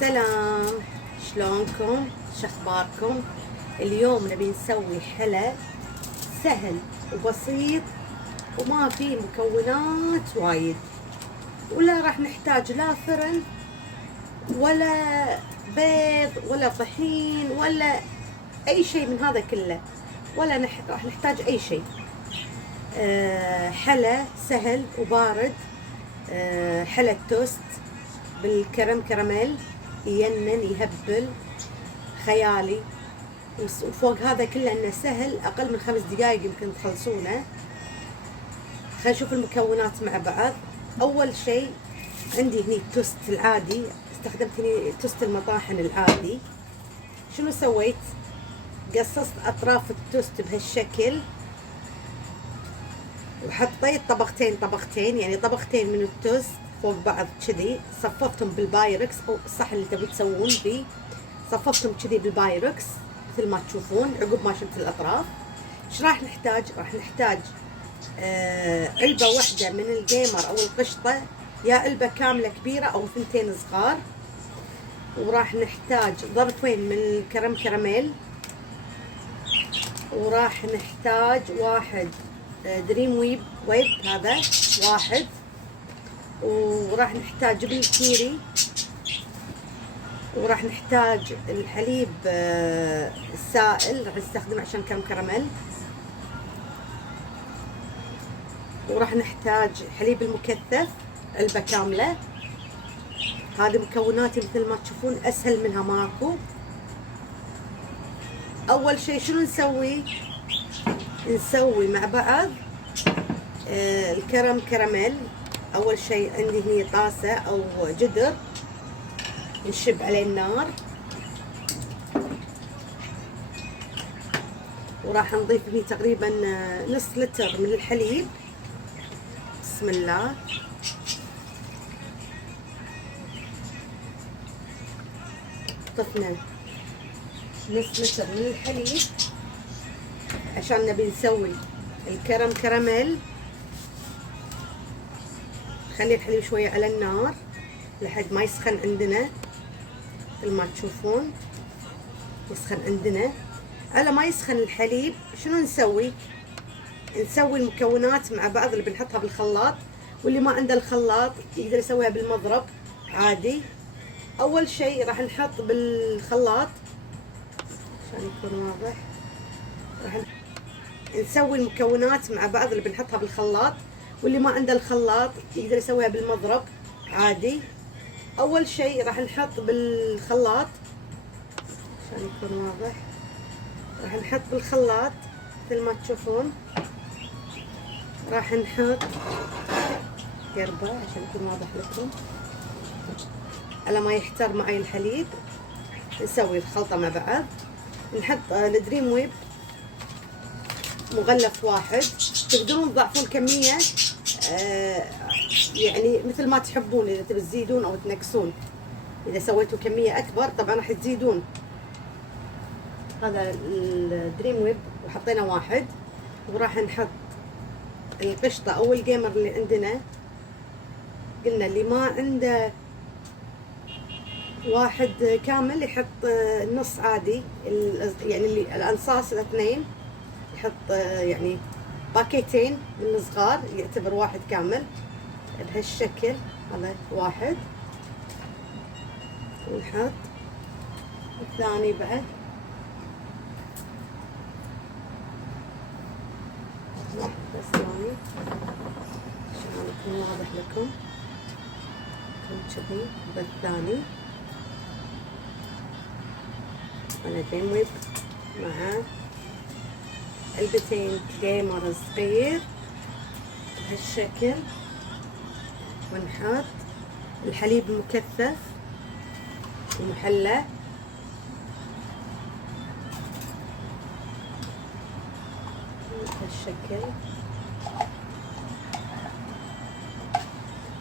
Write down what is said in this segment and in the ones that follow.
سلام، شلونكم؟ شخباركم؟ اليوم نبي نسوي حلا سهل وبسيط وما فيه مكونات وايد، ولا راح نحتاج لا فرن ولا بيض ولا طحين ولا اي شيء من هذا كله، ولا راح نحتاج اي شيء. حلا سهل وبارد. حلا توست بالكرم كراميل، ينن يهبل خيالي. وفوق هذا كله انه سهل، اقل من 5 دقائق يمكن تخلصونه. خلينا نشوف المكونات مع بعض. اول شيء عندي هني التوست العادي، استخدمت هني توست المطاحن العادي. شنو سويت؟ قصصت اطراف التوست بهالشكل، وحطيت طبقتين يعني طبقتين من التوست فوق بعض كذي، صففتهم بالبايركس او الصح اللي تبي تسوون فيه، صففتهم كذي بالبايركس مثل ما تشوفون عقب ما شلت الاطراف. ايش راح نحتاج؟ راح نحتاج علبة واحدة من الجيمر او القشطة، يا علبة كاملة كبيرة او 2 صغار. وراح نحتاج ظرفين من الكرم كراميل، وراح نحتاج واحد دريم ويب هذا واحد، وراح نحتاج جبن كيري، وراح نحتاج الحليب السائل راح نستخدمه عشان كراميل، وراح نحتاج حليب المكثف علبة كاملة. هذه مكوناتي مثل ما تشوفون، اسهل منها ماكو. اول شيء شنو نسوي؟ نسوي مع بعض الكرم كراميل. اول شيء عندي هني طاسة او جدر نشب عليه النار، وراح نضيف هني تقريبا نص لتر من الحليب. بسم الله. ضفنا نص لتر من الحليب عشان نبي نسوي الكرم كراميل. خلي الحليب شوية على النار لحد ما يسخن عندنا، مثل ما تشوفون يسخن عندنا. على ما يسخن الحليب شنو نسوي؟ نسوي المكونات مع بعض اللي بنحطها بالخلاط، واللي ما عنده الخلاط يقدر يسويها بالمضرب عادي. اول شيء راح نحط بالخلاط عشان يكون واضح، راح نسوي المكونات مع بعض اللي بنحطها بالخلاط، واللي ما عنده الخلاط يقدر يسويها بالمضرب عادي. اول شيء راح نحط بالخلاط عشان يكون واضح، راح نحط بالخلاط مثل ما تشوفون، راح نحط قربة عشان يكون واضح لكم. على ما يحتر معي الحليب نسوي الخلطة مع بعض. نحط الدريم ويب مغلف واحد، تقدرون تضاعفون الكمية يعني مثل ما تحبون، إذا تبي تزيدون أو تنقصون. إذا سويتوا كمية أكبر طبعا راح تزيدون. هذا الدريم ويب وحطينا واحد، وراح نحط القشطة أو الجيمر اللي عندنا. قلنا اللي ما عنده واحد كامل يحط نص عادي، يعني اللي الأنصاص الاثنين يحط يعني باكيتين من الصغار يعتبر واحد كامل بهالشكل. هذا واحد، ونحط الثاني بعد. بس ثاني عشان يكون واضح لكم كذي. بالثاني انا دريم ويب مع علبتين جيمر صغير بهالشكل، ونحط الحليب المكثف المحلى، بهالشكل.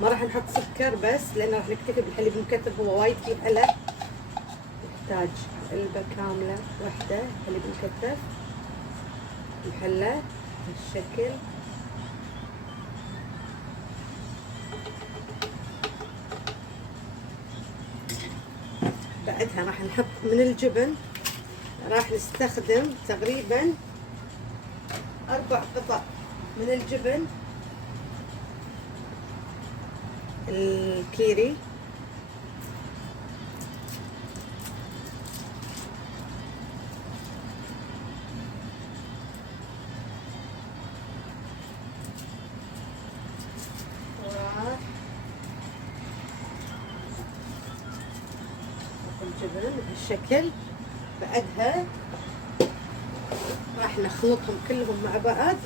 ما راح نحط سكر بس لان راح نكتفي بالحليب المكثف، هو وايد كثير حلا. نحتاج علبة كاملة واحدة حليب مكثف محلى بهالشكل. بعدها راح نحط من الجبن، راح نستخدم تقريبا 4 قطع من الجبن الكيري. الجبن بهالشكل. بعدها راح نخلطهم كلهم مع بعض،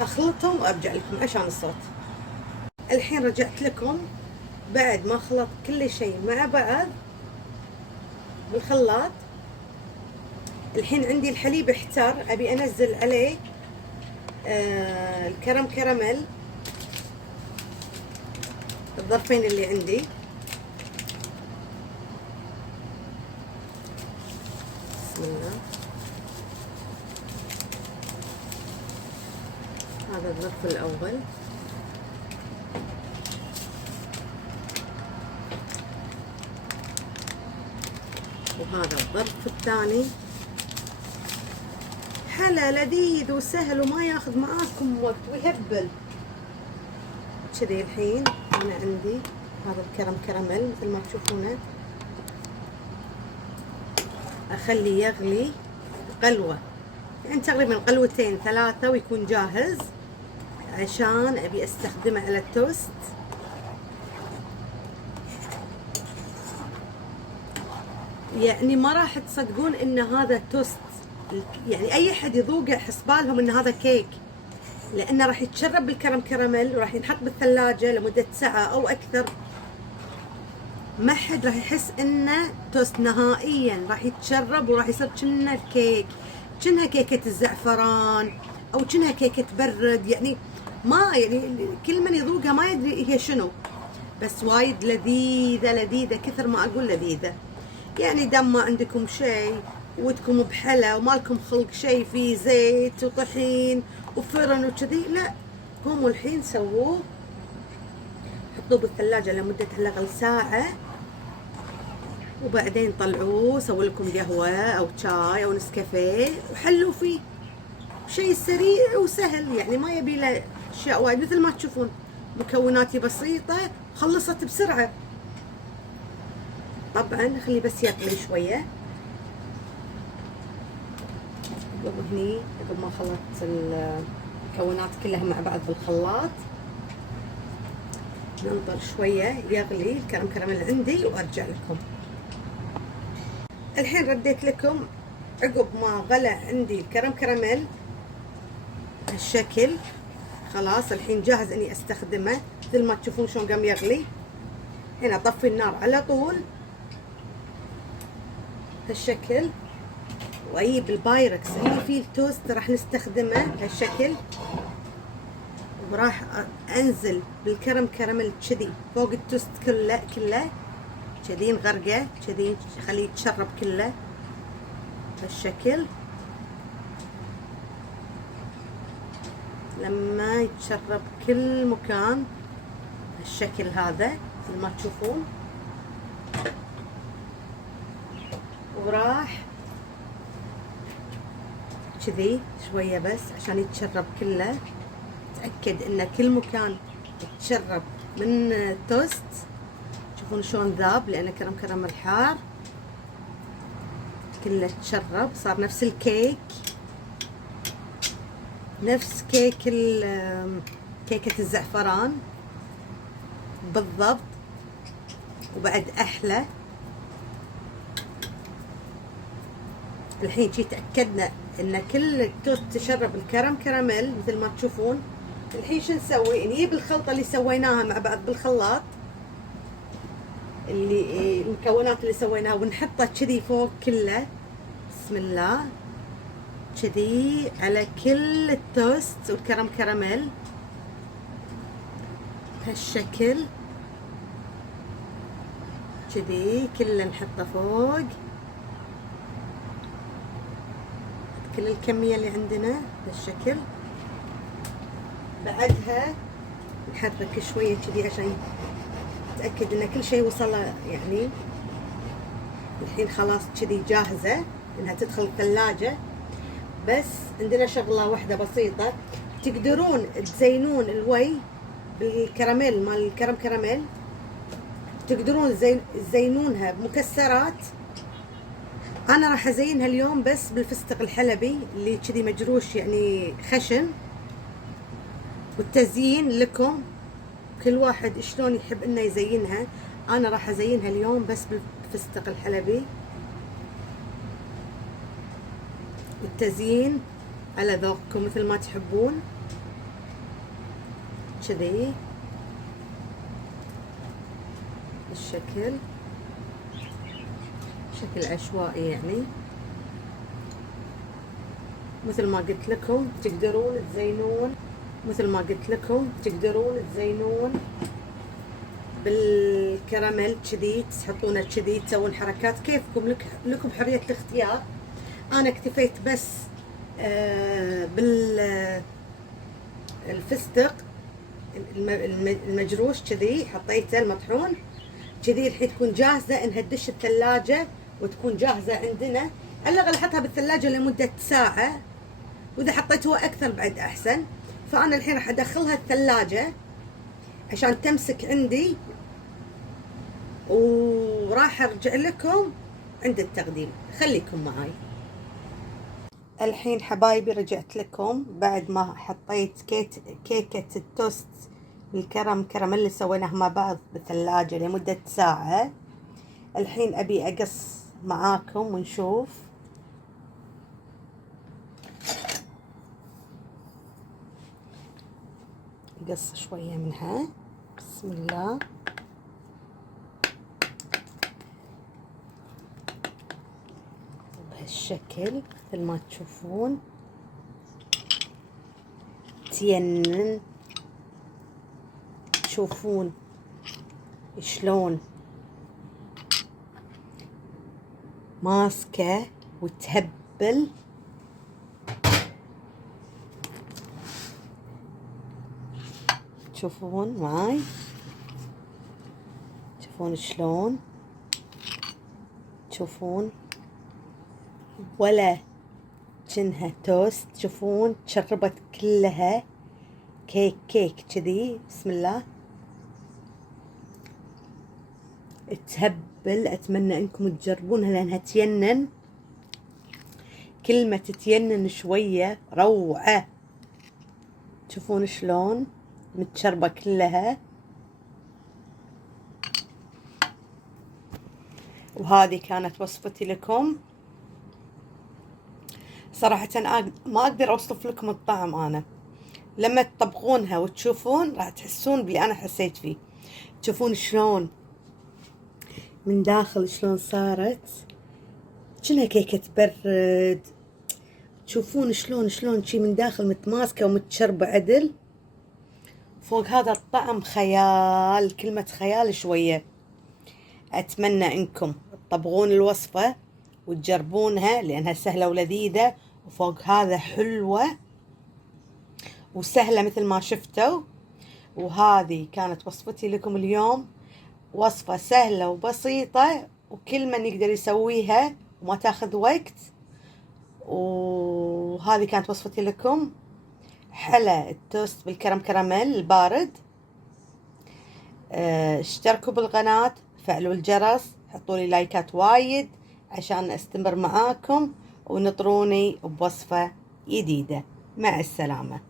اخلطهم وارجع لكم عشان الصوت. الحين رجعت لكم بعد ما خلط كل شيء مع بعض بالخلاط. الحين عندي الحليب احتر، ابي انزل عليه الكرم كراميل، الظرفين اللي عندي. بسم الله. هذا الظرف الأول، وهذا الظرف الثاني. حلا لذيذ وسهل وما ياخذ معاكم وقت ويهبل كذي. الحين أنا عندي هذا الكرم كراميل مثل ما تشوفونه، أخليه يغلي قلوة، يعني تقريبا قلوتين 3 ويكون جاهز، عشان أبي أستخدمه على التوست. يعني ما راح تصدقون إن هذا توست، يعني أي حد يذوقه يحس بالهم إن هذا كيك، لأنه راح يتشرب بالكرم كراميل وراح ينحط بالثلاجة لمدة ساعة أو أكثر. ما حد راح يحس إنه توست نهائيا، راح يتشرب وراح يصير كأنه الكيك، كأنها كيكة الزعفران أو كأنها كيكة برد. يعني ما يعني كل من يذوقها ما يدري هي شنو، بس وايد لذيذة لذيذة كثر ما أقول لذيذة. يعني دام ما عندكم شيء ودكم بحلا وما لكم خلق شيء فيه زيت وطحين وفرن وكذي، لا، قوموا الحين سووه، حطوه بالثلاجة لمدة على الأقل ساعة، وبعدين طلعوه، سووا لكم قهوة أو شاي أو نسكافيه وحلوا فيه. شيء سريع وسهل، يعني ما يبي له أشياء وايد، مثل ما تشوفون مكوناتي بسيطة خلصت بسرعة. طبعا خليه بس يغلي شوية. قبل هني قبل ما خلطت المكونات كلها مع بعض بالخلاط، ننطر شوية يغلي الكرم كراميل عندي وارجع لكم. الحين رديت لكم عقب ما غلى عندي الكرم كراميل هالشكل. خلاص الحين جاهز اني استخدمه، مثل ما تشوفون شلون قام يغلي. هنا اطفي النار على طول هالشكل، واجيب البايركس اللي فيه التوست راح نستخدمه هالشكل، وراح انزل بالكرم كراميل كذي فوق التوست كله كذي، نغرقه كذي، خليه يتشرب كله هالشكل. لما يتشرب كل مكان هالشكل هذا مثل ما تشوفون، وراح كذي شوية بس عشان يتشرب كله. تأكد ان كل مكان يتشرب من التوست. تشوفون شلون ذاب، لان كرم كراميل حار، كله تشرب، صار نفس الكيك، نفس كيكة الزعفران بالضبط، وبعد احلى. الحين شي تأكدنا ان كل التوست تشرب الكرم كراميل مثل ما تشوفون. الحين شو نسوي؟ نجيب الخلطة اللي سويناها مع بعض بالخلاط، اللي المكونات اللي سويناها، ونحطها كذي فوق كله. بسم الله، كذي على كل التوست والكرم كراميل بهالشكل كذي، كله نحطه فوق كل الكمية اللي عندنا بهالشكل. بعدها نحرك شوية كذي عشان نتأكد ان كل شيء وصل يعني الحين خلاص كذي جاهزة انها تدخل الثلاجة. بس عندنا شغلة واحدة بسيطة، تقدرون تزينون الوي بالكراميل مال الكرم كراميل، تقدرون تزينونها بمكسرات. انا راح ازينها اليوم بس بالفستق الحلبي اللي كذي مجروش يعني خشن. والتزيين لكم، كل واحد شلون يحب انه يزينها. انا راح ازينها اليوم بس بالفستق الحلبي، والتزيين على ذوقكم مثل ما تحبون كذي بالشكل، بشكل عشوائي يعني. مثل ما قلت لكم تقدرون تزينون، مثل ما قلت لكم تقدرون تزينون بالكراميل كذي، تحطونه كذي، تسوون حركات كيفكم، لكم حرية الاختيار. انا اكتفيت بس بالفستق المجروش كذي، حطيته المطحون كذي. الحين تكون جاهزة انها تدش الثلاجة وتكون جاهزة عندنا. على الأقل احطها بالثلاجة لمدة ساعة، واذا حطيتوها اكثر بعد احسن. فانا الحين راح ادخلها الثلاجة عشان تمسك عندي، وراح ارجع لكم عند التقديم. خليكم معاي. الحين حبايبي رجعت لكم بعد ما حطيت كيكة التوست بالكرم كراميل اللي سويناها مع بعض بالثلاجة لمدة ساعة. الحين ابي اقص معاكم ونشوف. قص شوية منها، بسم الله. بهالشكل مثل ما تشوفون تينن. تشوفون شلون ماسكة وتهبل. تشوفون معاي، تشوفون شلون، تشوفون ولا كأنها توست. تشوفون تشربت كلها كيك كذي، بسم الله تهبل. اتمنى انكم تجربونها لانها تينن. كلمة تينن شوية روعة. تشوفون شلون متشربة كلها. وهذه كانت وصفتي لكم. صراحة ما اقدر اوصف لكم الطعم. انا لما تطبقونها وتشوفون راح تحسون باللي انا حسيت فيه. تشوفون شلون من داخل شلون صارت كأنها كيكة برد. تشوفون شلون شي من داخل متماسكة ومتشربة عدل. فوق هذا الطعم خيال، كلمة خيال شوية. أتمنى إنكم تطبقون الوصفة وتجربونها لأنها سهلة ولذيذة، وفوق هذا حلوة وسهلة مثل ما شفتوا. وهذه كانت وصفتي لكم اليوم، وصفة سهلة وبسيطة وكل من يقدر يسويها وما تاخذ وقت. وهذه كانت وصفتي لكم، حلا التوست بالكرم كراميل البارد. اشتركوا بالقناة، فعلوا الجرس، حطوا لي لايكات وايد عشان استمر معاكم، ونطروني بوصفة جديدة. مع السلامة.